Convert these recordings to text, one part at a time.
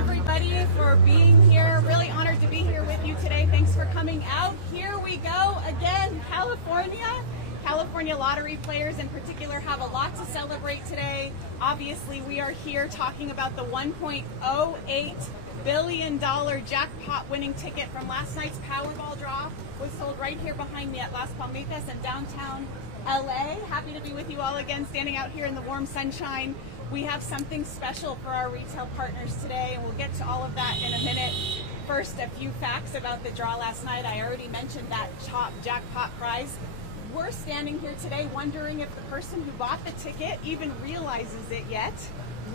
everybody for being here. Really honored to be here with you today. Thanks for coming out. Here we go again, California. California lottery players in particular have a lot to celebrate today. Obviously, we are here talking about the $1.08 billion jackpot winning ticket from last night's Powerball draw. Was sold right here behind me at Las Palmitas in downtown LA. Happy to be with you all again, standing out here in the warm sunshine. We have something special for our retail partners today, and we'll get to all of that in a minute. First, a few facts about the draw last night. I already mentioned that top jackpot prize. We're standing here today wondering if the person who bought the ticket even realizes it yet.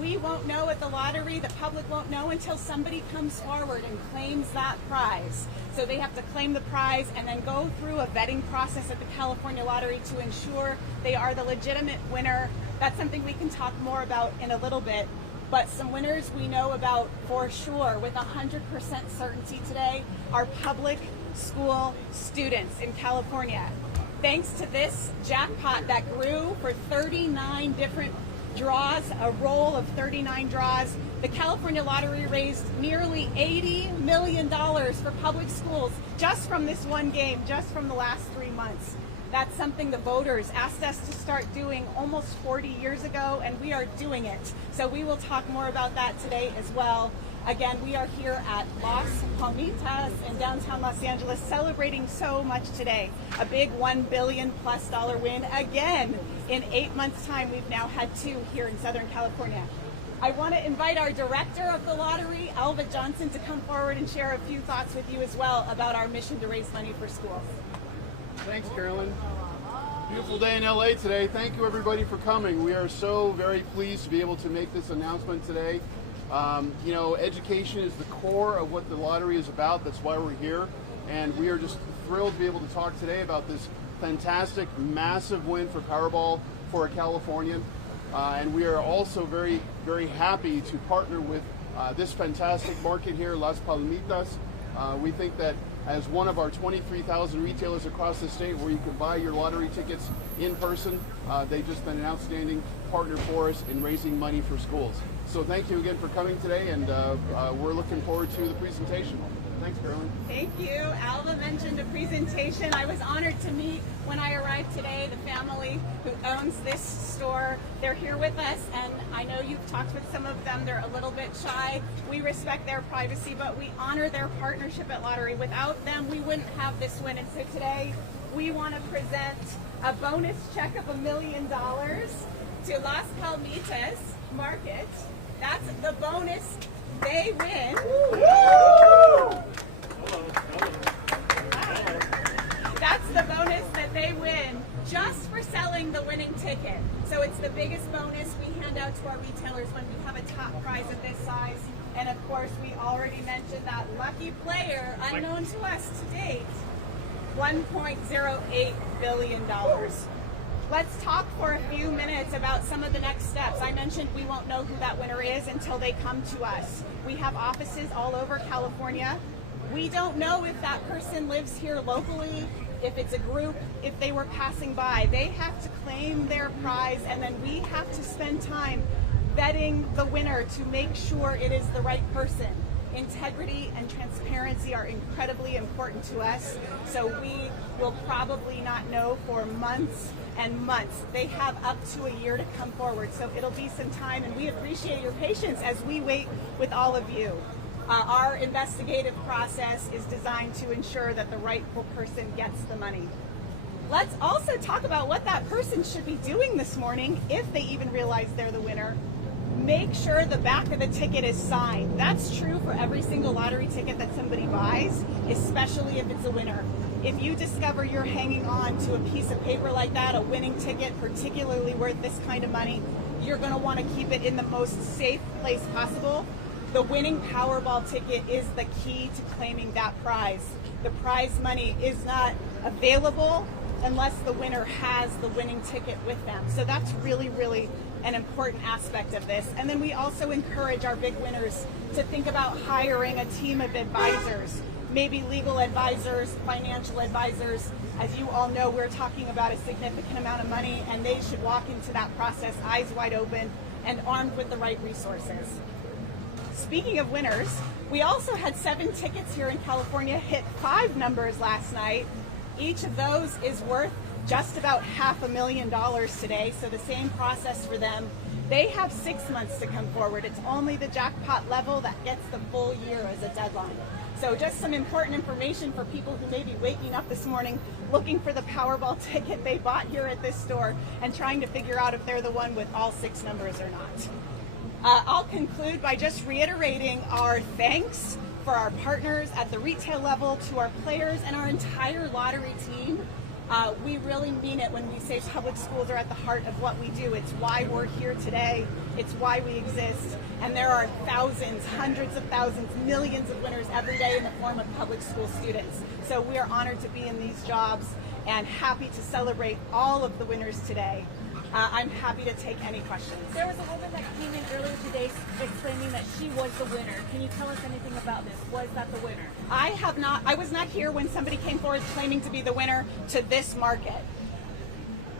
We won't know at the lottery, the public won't know until somebody comes forward and claims that prize. So they have to claim the prize and then go through a vetting process at the California Lottery to ensure they are the legitimate winner. That's something we can talk more about in a little bit. But some winners we know about for sure with 100% certainty today are public school students in California. Thanks to this jackpot that grew for 39 different draws, a roll of 39 draws, the California Lottery raised nearly $80 million for public schools just from this one game, just from the last 3 months. That's something the voters asked us to start doing almost 40 years ago, and we are doing it. So we will talk more about that today as well. Again, we are here at Las Palmitas in downtown Los Angeles, celebrating so much today. A big $1 billion+ win again. In 8 months' time, we've now had 2 here in Southern California. I want to invite our director of the lottery, Alva Johnson, to come forward and share a few thoughts with you as well about our mission to raise money for schools. Thanks, Carolyn. Beautiful day in LA today. Thank you, everybody, for coming. We are so very pleased to be able to make this announcement today. You know, education is the core of what the lottery is about. That's why we're here. And we are just thrilled to be able to talk today about this fantastic, massive win for Powerball for a Californian. And we are also very, very happy to partner with this fantastic market here, Las Palmitas. We think that as one of our 23,000 retailers across the state where you can buy your lottery tickets in person, they've just been an outstanding partner for us in raising money for schools. So thank you again for coming today, and we're looking forward to the presentation. Thanks, Carolyn. Thank you. Alva mentioned a presentation. I was honored to meet when I arrived today the family who owns this store. They're here with us, and I know you've talked with some of them. They're a little bit shy. We respect their privacy, but we honor their partnership at Lottery. Without them, we wouldn't have this win. And so today, we want to present a bonus check of $1 million to Las Palmitas Market. That's the bonus they win. That's the bonus that they win just for selling the winning ticket. So it's the biggest bonus we hand out to our retailers when we have a top prize of this size. And of course, we already mentioned that lucky player, unknown to us to date, $1.08 billion. Let's talk for a few minutes about some of the next steps. I mentioned we won't know who that winner is until they come to us. We have offices all over California. We don't know if that person lives here locally, if it's a group, if they were passing by. They have to claim their prize, and then we have to spend time vetting the winner to make sure it is the right person. Integrity and transparency are incredibly important to us, so we will probably not know for months and months. They have up to a year to come forward, so it'll be some time, and we appreciate your patience as we wait with all of you. Our investigative process is designed to ensure that the rightful person gets the money. Let's also talk about what that person should be doing this morning if they even realize they're the winner. Make sure the back of the ticket is signed. That's true for every single lottery ticket that somebody buys, especially if it's a winner. If you discover you're hanging on to a piece of paper like that, a winning ticket, particularly worth this kind of money, you're going to want to keep it in the most safe place possible. The winning Powerball ticket is the key to claiming that prize. The prize money is not available unless the winner has the winning ticket with them. So that's really, really an important aspect of this. And then we also encourage our big winners to think about hiring a team of advisors, maybe legal advisors, financial advisors. As you all know, we're talking about a significant amount of money, and they should walk into that process eyes wide open and armed with the right resources. speaking of winners, we also had 7 tickets here in California hit 5 numbers last night. Each of those is worth just about $500,000 today, so the same process for them. They have 6 months to come forward. It's only the jackpot level that gets the full year as a deadline. So just some important information for people who may be waking up this morning looking for the Powerball ticket they bought here at this store and trying to figure out if they're the one with all 6 numbers or not. I'll conclude by just reiterating our thanks for our partners at the retail level, to our players and our entire lottery team. We really mean it when we say public schools are at the heart of what we do. It's why we're here today. It's why we exist. And there are thousands, hundreds of thousands, millions of winners every day in the form of public school students. So we are honored to be in these jobs and happy to celebrate all of the winners today. I'm happy to take any questions. There was a woman that came in earlier today explaining that she was the winner. Can you tell us anything about this? Was that the winner? I was not here when somebody came forward claiming to be the winner to this market.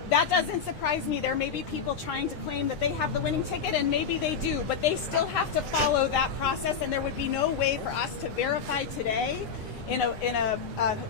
That doesn't surprise me. There may be people trying to claim that they have the winning ticket, and maybe they do, but they still have to follow that process, and there would be no way for us to verify today in a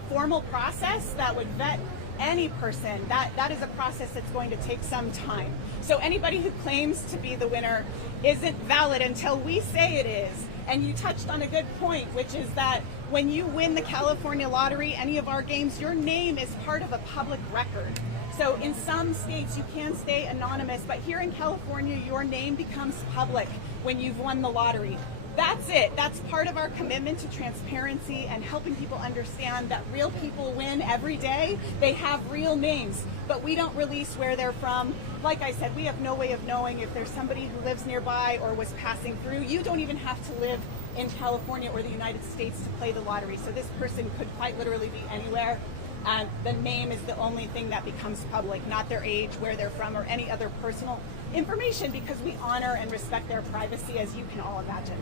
formal process that would vet any person. That is a process that's going to take some time. So anybody who claims to be the winner isn't valid until we say it is. And you touched on a good point, which is that when you win the California lottery, any of our games, your name is part of a public record. So in some states you can stay anonymous, but here in California your name becomes public when you've won the lottery. That's it. That's part of our commitment to transparency and helping people understand that real people win every day. They have real names, but we don't release where they're from. Like I said, we have no way of knowing if there's somebody who lives nearby or was passing through. You don't even have to live in California or the United States to play the lottery. So this person could quite literally be anywhere. And the name is the only thing that becomes public, not their age, where they're from, or any other personal information, because we honor and respect their privacy, as you can all imagine.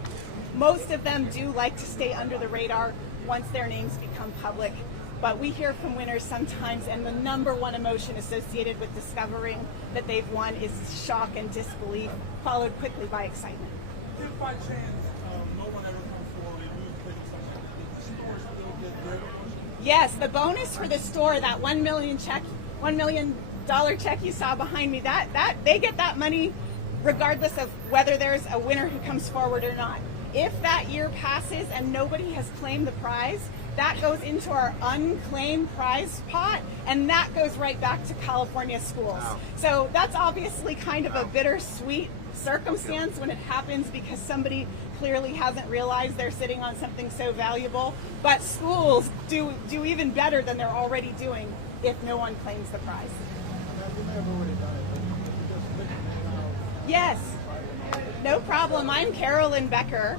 Most of them do like to stay under the radar once their names become public, but we hear from winners sometimes, and the number one emotion associated with discovering that they've won is shock and disbelief, followed quickly by excitement. If by chance no one ever comes forward and you think something, does the store still get their bonus? Yes, the bonus for the store, that $1 million check you saw behind me, that they get that money regardless of whether there's a winner who comes forward or not. If that year passes and nobody has claimed the prize, that goes into our unclaimed prize pot, and that goes right back to California schools. Wow. So that's obviously kind of a bittersweet circumstance when it happens, because somebody clearly hasn't realized they're sitting on something so valuable. But schools do even better than they're already doing if no one claims the prize. Yes, no problem. I'm Carolyn Becker.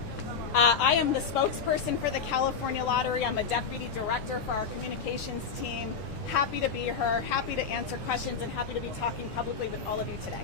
I am the spokesperson for the California Lottery. I'm a deputy director for our communications team. Happy to be here, happy to answer questions, and happy to be talking publicly with all of you today.